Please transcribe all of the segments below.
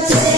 Yeah.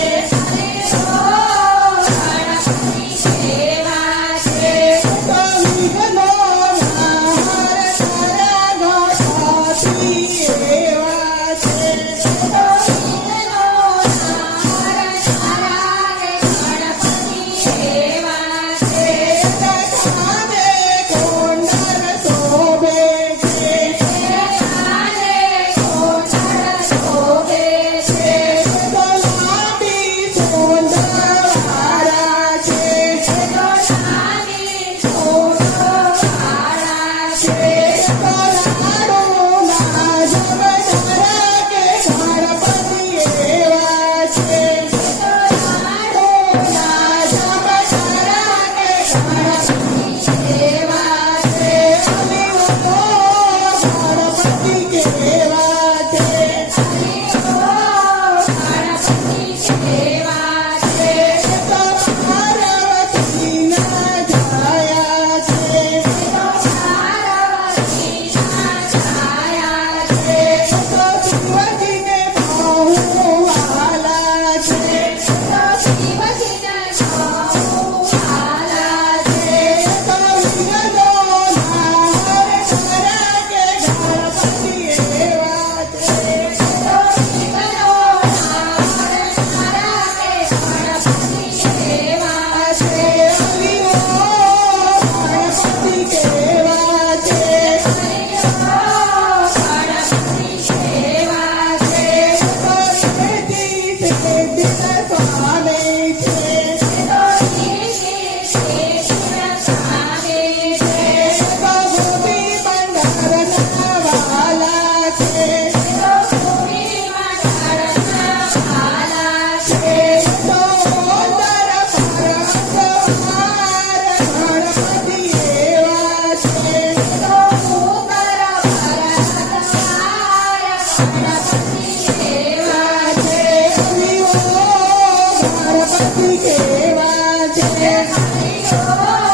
Yes,